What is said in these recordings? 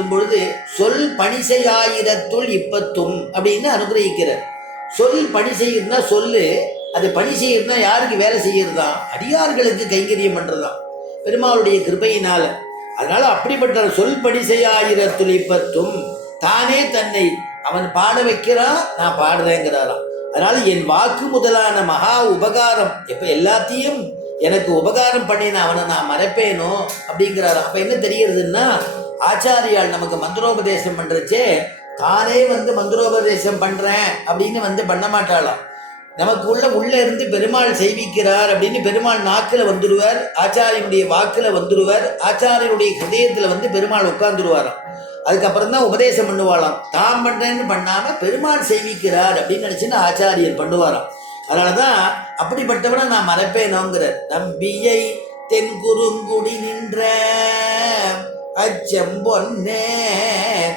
சொல்லும் பொழுது சொல் பணிசெய்யாயிரத்துள் இப்பத்தும் அப்படின்னு அனுகிரகிக்கிறார். சொல் பணி செய்யறதுனா சொல்லு, அது பணி செய்யறதுனா யாருக்கு வேலை செய்யறதுதான்? அடியார்களுக்கு கைங்கரியம் பண்றதுதான் பெருமாளுடைய கிருபையினால. அதனால அப்படிப்பட்ட சொல் பணி செய்யாயிரத்துள் இப்பத்தும் தானே தன்னை அவன் பாட வைக்கிறான், நான் பாடுறேங்கிறாராம். அதனால என் வாக்கு முதலான மகா உபகாரம் எப்ப எல்லாத்தையும் எனக்கு உபகாரம் பண்ணின அவனை நான் மறப்பேனோ அப்படிங்கிறாரு. அப்ப என்ன தெரிகிறதுன்னா, ஆச்சாரியால் நமக்கு மந்திரோபதேசம் பண்றச்சே தானே மந்திரோபதேசம் பண்றேன் அப்படின்னு பண்ண மாட்டாளாம். நமக்கு உள்ள இருந்து பெருமாள் செய்விக்கிறார் அப்படின்னு பெருமாள் நாக்கில் வந்துடுவார், ஆச்சாரியனுடைய வாக்கில் வந்துடுவார், ஆச்சாரியனுடைய ஹிருதயத்தில் பெருமாள் உட்கார்ந்துருவாராம். அதுக்கப்புறம் தான் உபதேசம் பண்ணுவாளாம். தாம் பண்றேன்னு பண்ணாம பெருமாள் செய்விக்கிறார் அப்படின்னு நினைச்சுன்னு ஆச்சாரியர் பண்ணுவாராம். அதனாலதான் அப்படிப்பட்டவனை நான் மறப்பேனோங்கிறார். நம்பியை தென்குறுங்குடி நின்ற அச்சம்பொன்னே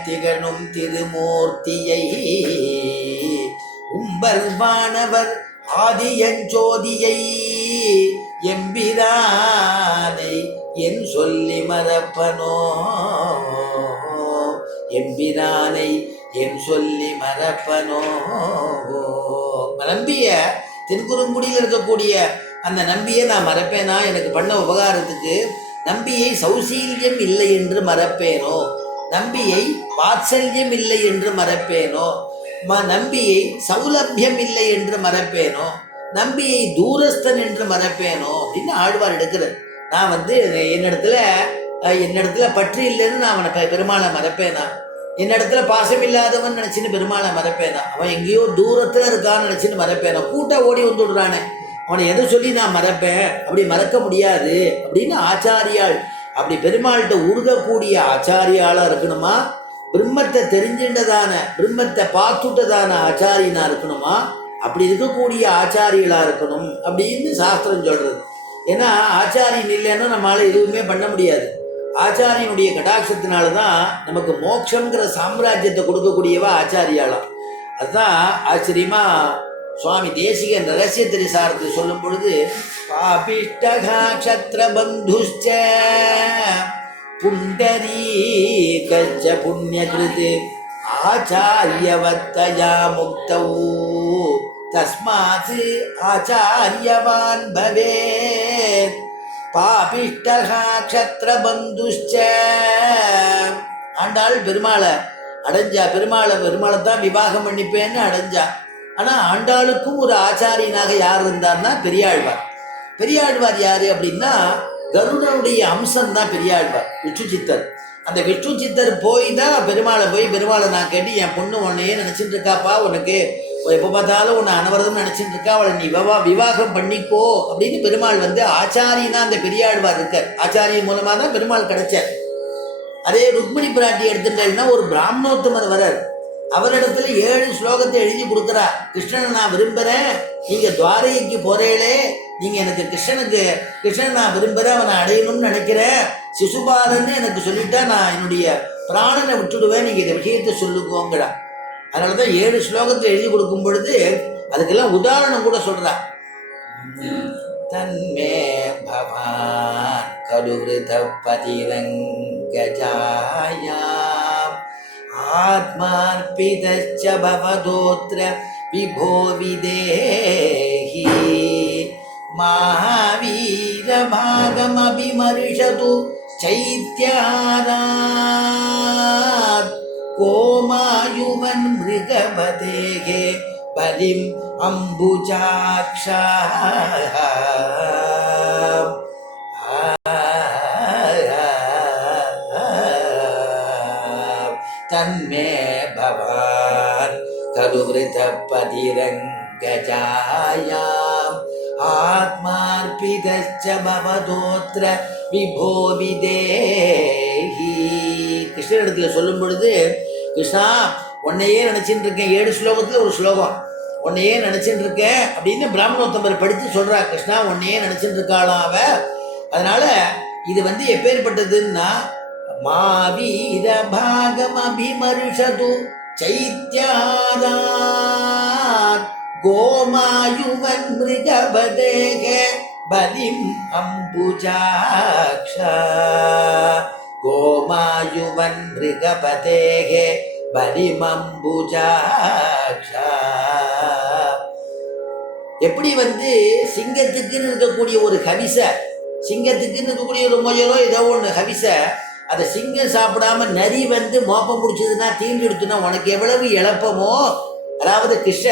திகழும் திருமூர்த்தியை உம்பர் வானவர் ஆதியஞ்சோதியை எம்பிரானை என் சொல்லி மறப்பனோ, எம்பிரானை என் சொல்லி மறப்பனோ. நம்பிய தென்குறுங்குடியில் இருக்கக்கூடிய அந்த நம்பியை நான் மறப்பேனா? எனக்கு பண்ண உபகாரத்துக்கு நம்பியை சௌசீல்யம் இல்லை என்று மறப்பேனோ, நம்பியை வாத்சல்யம் இல்லை என்று மறப்பேனோ, நம்பியை சௌலபியம் இல்லை என்று மறப்பேனோ, நம்பியை தூரஸ்தன் என்று மறப்பேனோ அப்படின்னு ஆழ்வார் எடுக்கிறார். நான் என்னிடத்துல பற்று இல்லைன்னு நான் அவனை பெருமாளை மறப்பேனா? என்னிடத்துல பாசம் இல்லாதவன் நினைச்சுன்னு பெருமாளை மறப்பேனா? அவன் எங்கேயோ தூரத்துல இருக்கான்னு நினைச்சுன்னு மறப்பேனா? கூட்ட ஓடி வந்துடுறானே, அவனை எதை சொல்லி நான் மறப்பேன்? அப்படி மறக்க முடியாது அப்படின்னு ஆச்சாரியால் அப்படி பெருமாள்கிட்ட உருகக்கூடிய ஆச்சாரியாளா இருக்கணுமா? பிரம்மத்தை தெரிஞ்சின்றதான பிரம்மத்தை பார்த்துட்டதான ஆச்சாரியனா இருக்கணுமா? அப்படி இருக்கக்கூடிய ஆச்சாரியலா இருக்கணும் அப்படின்னு சாஸ்திரம் சொல்றது. ஏன்னா ஆச்சாரியன் இல்லைன்னா நம்மளால எதுவுமே பண்ண முடியாது. ஆச்சாரியனுடைய கடாட்சத்தினால்தான் நமக்கு மோட்சங்கிற சாம்ராஜ்யத்தை கொடுக்கக்கூடியவா ஆச்சாரியாலாம். அதுதான் ஆச்சரியமா சுவாமி தேசிகன் ரகசிய திரிசாரத்தை சொல்லும் பொழுது, பாபிஷ்டகா க்ஷத்ரபந்துஷ்ச புண்டரீகச்ச புண்ணியகிருத் ஆச்சாரியவத்தயா முக்தௌ தஸ்மாத் ஆச்சாரியவான் பவேத். பாபிஷ்டகா க்ஷத்ரபந்துஷ்ச. ஆண்டாள் பெருமாளை அடைஞ்சா, பெருமாளை தான் விவாகம் பண்ணிப்பேன்னு அடைஞ்சா. ஆனா ஆண்டாளுக்கும் ஒரு ஆச்சாரியனாக யார் இருந்தார்னா பெரியாழ்வார். பெரியாழ்வார் யாரு அப்படின்னா கருடனுடைய அம்சம் தான் பெரியாழ்வார், விஷ்ணு சித்தர். அந்த விஷ்ணு சித்தர் போய் தான் பெருமாளை நான் கேட்டு, என் பொண்ணு உன்னையே நினைச்சிட்டு இருக்காப்பா, உனக்கு எப்போ பார்த்தாலும் உன்னை அனவரதம் நினைச்சிட்டு இருக்கா, அவளை நீ விவாகம் பண்ணிக்கோ அப்படின்னு பெருமாள் ஆச்சாரியனா அந்த பெரியாழ்வார் இருக்கார். ஆச்சாரியன் மூலமா தான் பெருமாள் கிடைச்சார். அதே ருக்மிணி பிராட்டி எடுத்துட்டேன்னா ஒரு பிராமணோத்தமர் வரார், அவரிடத்துல 7 ஸ்லோகத்தை எழுதி கொடுக்குறா. கிருஷ்ணனை நான் விரும்புகிறேன், நீங்கள் துவாரகைக்கு போகிறீங்களே, நீங்கள் எனக்கு கிருஷ்ணனை நான் விரும்புகிறேன், அவனை அடையணும்னு நினைக்கிறேன், சிசுபாலன்னு எனக்கு சொல்லிட்டா நான் என்னுடைய பிராணனை விட்டுடுவேன், நீங்கள் இந்த விஷயத்தை சொல்லுங்கோங்கடா. அதனால தான் 7 ஸ்லோகத்தை எழுதி கொடுக்கும் பொழுது அதுக்கெல்லாம் உதாரணம் கூட சொல்கிறா. தன்மே பவான் கடுவிருத பதிரங்கஜாயாம் ஆத்மார்பிதச்ச பவதோத்ர விபோ விதேஹி மகாவீர பாகமபிமர்ஷது சைத்யாராத் கோமாயுவன் மிருகபதேகே பலிம் அம்புஜாக்ஷா. தன்மே பவான் கருவிருத பதிரங்கஜாயாம் ஆத்மார்பிதச்ச பவதோத்ர விபோ விதேஹி. கிருஷ்ணனிடத்துல சொல்லும் பொழுது, கிருஷ்ணா உன்னையே நினைச்சிட்டு இருக்கேன், 7 ஸ்லோகத்துல ஒரு ஸ்லோகம், உன்னையே நினைச்சிட்டு இருக்கேன் அப்படின்னு பிராமணோத்தமர் படித்து சொல்றா. கிருஷ்ணா உன்னையே நினைச்சிட்டு இருக்காளாம் அவ. அதனால இது எப்பேற்பட்டதுன்னா, மாவீர பாகம் அபிமர்ஷது சைத்யாராத் கோமாயுவன் மிருகபதேக பலிம் அம்புஜாக்ஷா. கோமாயுவன் ரிகபதேகே பலிமம்புஜாக்ஷா. எப்படி சிங்கத்துக்குன்னு இருக்கக்கூடிய ஒரு ஹவிச, சிங்கத்துக்குன்னு இருக்கக்கூடிய ஒரு முயலோ ஏதோ ஒன்று ஹவிச, அதை சிங்கம் சாப்பிடாம நரி மோப்பம் முடிச்சதுன்னா தீண்டி எடுத்துனா உனக்கு எவ்வளவு இழப்பமோ, அதாவது கிருஷ்ண